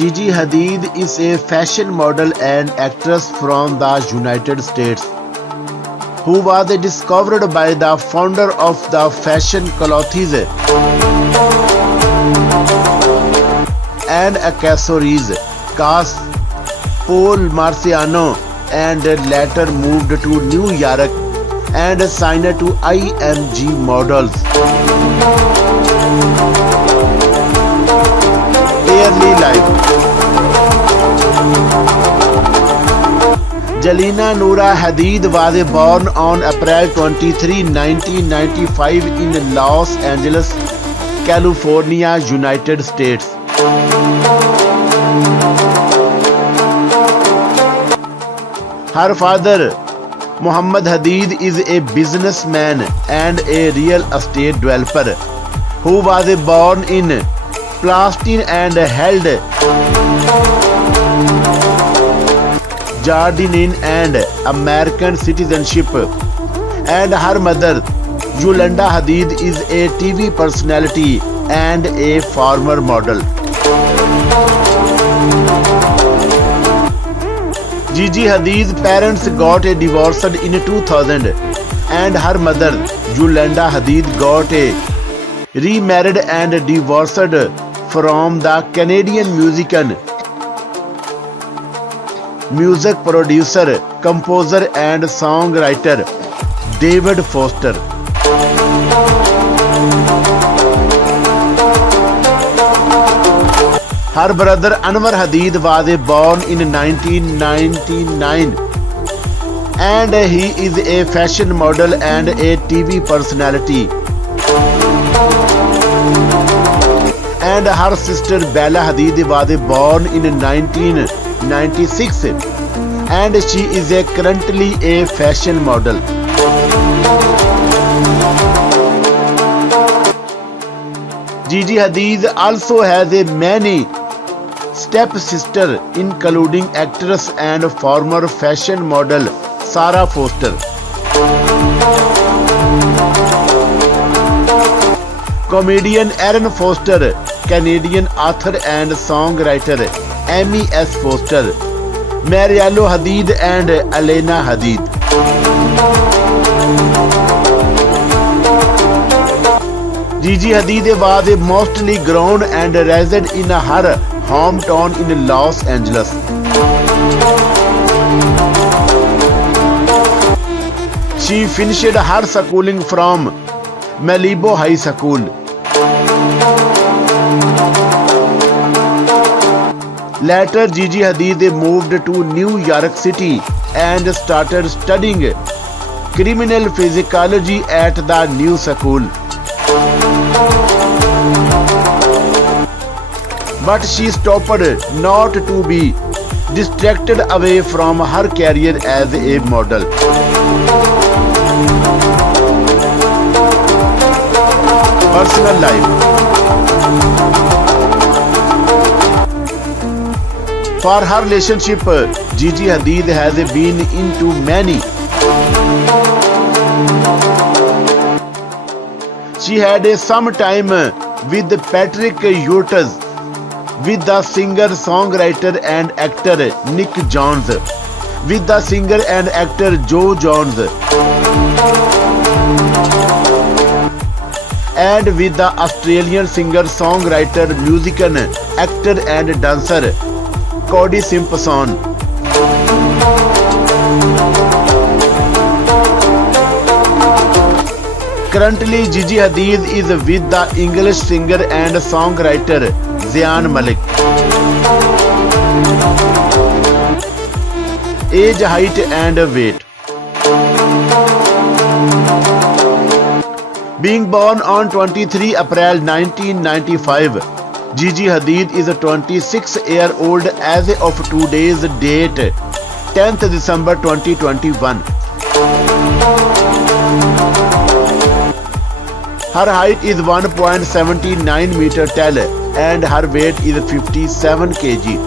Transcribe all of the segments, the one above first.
Gigi Hadid is a fashion model and actress from the United States who was discovered by the founder of the fashion clothes and accessories cast Paul Marciano, and later moved to New York and signed to IMG Models. Early life. Jalina Noora Hadid was born on April 23, 1995 in Los Angeles, California, United States. Her father, Muhammad Hadid, is a businessman and a real estate developer who was born in Palestine and held Jordanian and American citizenship. And her mother, Yolanda Hadid, is a TV personality and a former model. Gigi Hadid's parents got a divorced in 2000 and her mother, Yolanda Hadid, got a remarried and divorced from the Canadian musician, music producer, composer and songwriter David Foster. Her brother Anwar Hadid was born in 1999 and he is a fashion model and a TV personality. And her sister Bella Hadid was born in 1996 and she is currently a fashion model. Gigi Hadid also has a many step-sister, including actress and former fashion model Sarah Foster, comedian Aaron Foster, Canadian author and songwriter Amy S. Foster, Mariello Hadid and Elena Hadid. Gigi Hadid was mostly grown and resided in her hometown in Los Angeles. She finished her schooling from Malibu High School. Later, Gigi Hadid moved to New York City and started studying criminal physiology at the New School. But she stopped not to be distracted away from her career as a model. Personal life. For her relationship, Gigi Hadid has been into many. She had some time with Patrick Hughes, with the singer, songwriter and actor Nick Jones, with the singer and actor Joe Jones, and with the Australian singer, songwriter, musician, actor and dancer Cody Simpson. Currently, Gigi Hadid is with the English singer and songwriter Zayn Malik. Age, height and weight. Being born on 23 April 1995, Gigi Hadid is 26-year-old as of today's date, 10th December 2021. Her height is 1.79 meter tall and her weight is 57 kg.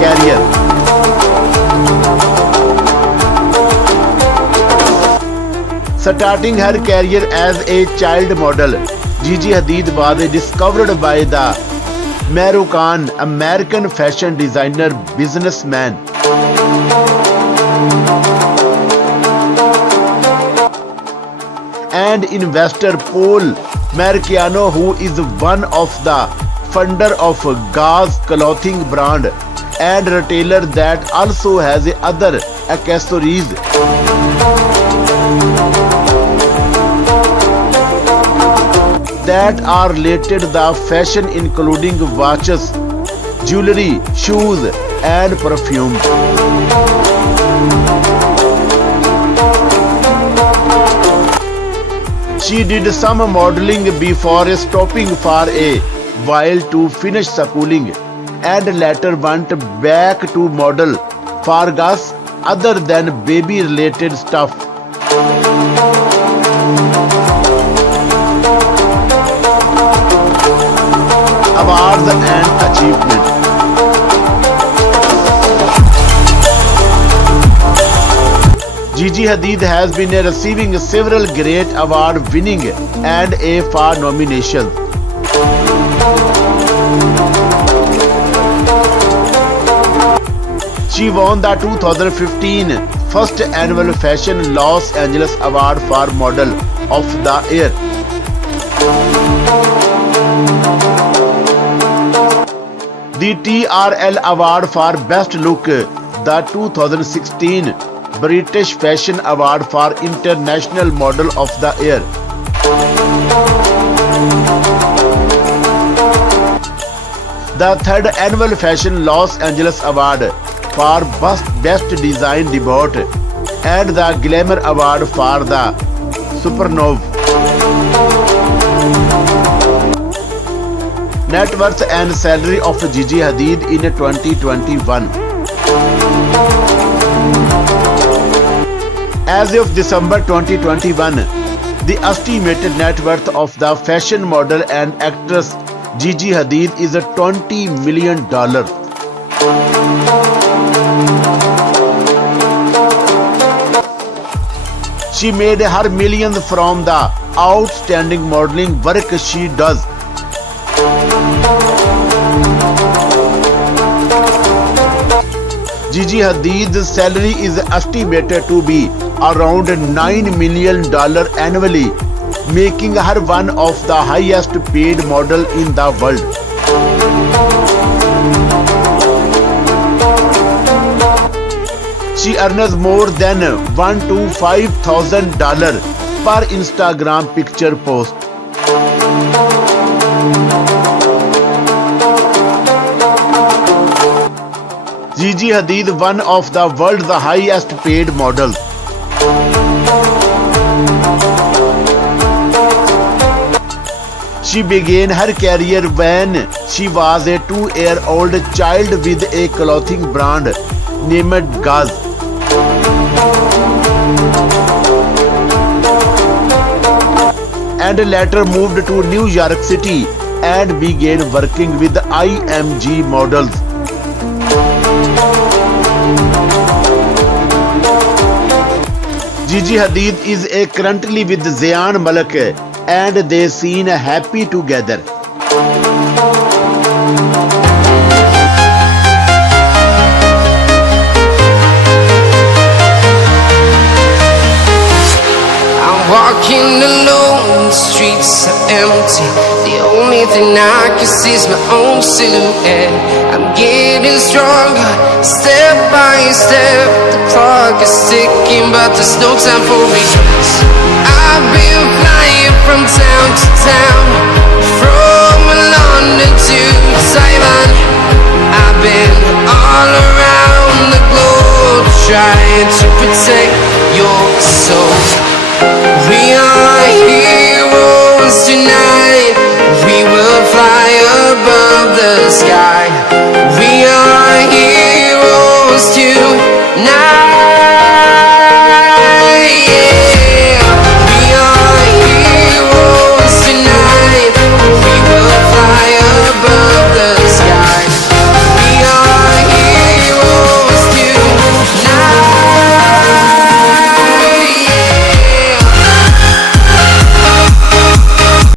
Career. Starting her career as a child model, Gigi Hadid was discovered by the Moroccan American fashion designer businessman and investor Paul Marciano, who is one of the founder of Gaz clothing brand and retailer that also has other accessories. That are related to the fashion, including watches, jewelry, shoes and perfume. She did some modeling before stopping for a while to finish schooling and later went back to model for gas other than baby related stuff. Awards and achievements. Gigi Hadid has been receiving several great award-winning and for nominations. She won the 2015 first annual Fashion Los Angeles Award for Model of the Year. The TRL Award for Best Look, the 2016 British Fashion Award for International Model of the Year. The third annual Fashion Los Angeles Award for Best Design Debut and the Glamour Award for the Supernova. Net worth and salary of Gigi Hadid in 2021. As of December 2021, the estimated net worth of the fashion model and actress Gigi Hadid is $20 million. She made her millions from the outstanding modeling work she does. Gigi Hadid's salary is estimated to be around $9 million annually, making her one of the highest paid model in the world. She earns more than $1,000 to $5,000 per Instagram picture post. Gigi Hadid, one of the world's highest paid models. She began her career when she was a 2-year-old child with a clothing brand named Gaz. And later moved to New York City and began working with IMG models. Gigi Hadid is currently with Zayn Malik and they seem happy together. I'm walking alone, the streets are empty. The only thing I can see is my own silhouette. I'm getting stronger, step by step. The clock is ticking, but there's no time for regrets. I've been flying from town to town, from London to Taiwan. I've been all around the globe, trying to protect your soul. We are heroes tonight. We will fly above the sky.